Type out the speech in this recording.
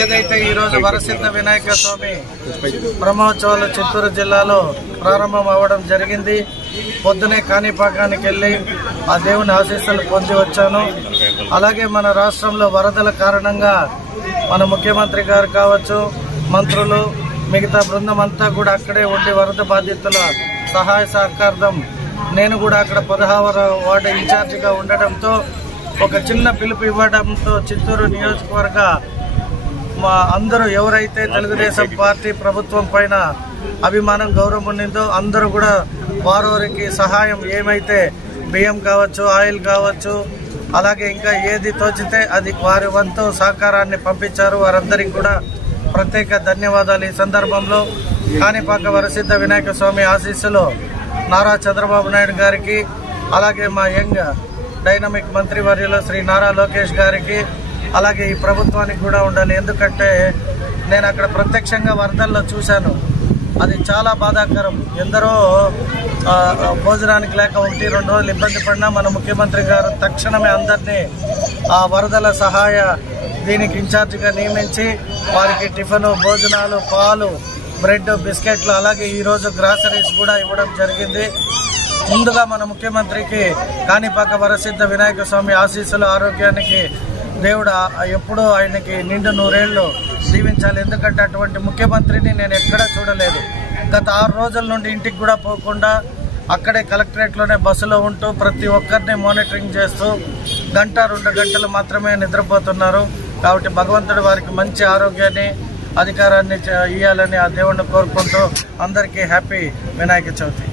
ఏదైతే ఈ రోజు వరసిద్ధ వినాయక స్వామి బ్రహ్మోత్సవాలు చిత్తూరు జిల్లాలో ప్రారంభం అవ్వడం జరిగింది. పొద్దునే కాణిపాకానికి వెళ్లి ఆ దేవుని ఆశీస్సులు పొంది వచ్చాను. అలాగే మన రాష్ట్రంలో వరదల కారణంగా మన ముఖ్యమంత్రి గారు కావచ్చు, మంత్రులు, మిగతా బృందం అంతా కూడా అక్కడే ఉండి వరద బాధితుల సహాయ సహకారం నేను కూడా అక్కడ 16వ వార్డు ఇన్ఛార్జిగా ఉండడంతో ఒక చిన్న పిలుపు ఇవ్వడంతో చిత్తూరు నియోజకవర్గ మా అందరూ ఎవరైతే తెలుగుదేశం పార్టీ ప్రభుత్వం పైన అభిమానం, గౌరవం ఉండిందో అందరూ కూడా వారికి సహాయం ఏమైతే బియ్యం కావచ్చు, ఆయిల్ కావచ్చు, అలాగే ఇంకా ఏది తోచితే అది వారి వంతు సహకారాన్ని పంపించారు. వారందరికీ కూడా ప్రత్యేక ధన్యవాదాలు. ఈ సందర్భంలో కాణిపాక వరసిద్ధ వినాయక స్వామి ఆశీస్సులు నారా చంద్రబాబు నాయుడు గారికి, అలాగే మా యంగ్ డైనమిక్ మంత్రివర్యులు శ్రీ నారా లోకేష్ గారికి, అలాగే ఈ ప్రభుత్వానికి కూడా ఉండాలి. ఎందుకంటే నేను అక్కడ ప్రత్యక్షంగా వరదల్లో చూశాను. అది చాలా బాధాకరం. ఎందరో భోజనానికి లేక 1-2 రోజులు ఇబ్బంది పడినా మన ముఖ్యమంత్రి గారు తక్షణమే అందరినీ ఆ వరదల సహాయ దీనికి ఇన్ఛార్జిగా నియమించి వారికి టిఫిన్, భోజనాలు, పాలు, బ్రెడ్, బిస్కెట్లు, అలాగే ఈరోజు గ్రాసరీస్ కూడా ఇవ్వడం జరిగింది. ముందుగా మన ముఖ్యమంత్రికి కాణిపాక వరసిద్ధ వినాయక స్వామి ఆశీస్సులు, ఆరోగ్యానికి దేవుడు ఎప్పుడూ ఆయనకి నిండు 100 ఏళ్లు దీవించాలి. ఎందుకంటే అటువంటి ముఖ్యమంత్రిని నేను ఎక్కడా చూడలేదు. గత 6 రోజుల నుండి ఇంటికి కూడా పోకుండా అక్కడే కలెక్టరేట్లోనే బస్సులో ఉంటూ ప్రతి ఒక్కరిని మానిటరింగ్ చేస్తూ 1-2 గంటలు మాత్రమే నిద్రపోతున్నారు. కాబట్టి భగవంతుడు వారికి మంచి ఆరోగ్యాన్ని, అధికారాన్ని ఇవ్వాలని ఆ దేవుణ్ణి కోరుకుంటూ అందరికీ హ్యాపీ వినాయక చవితి.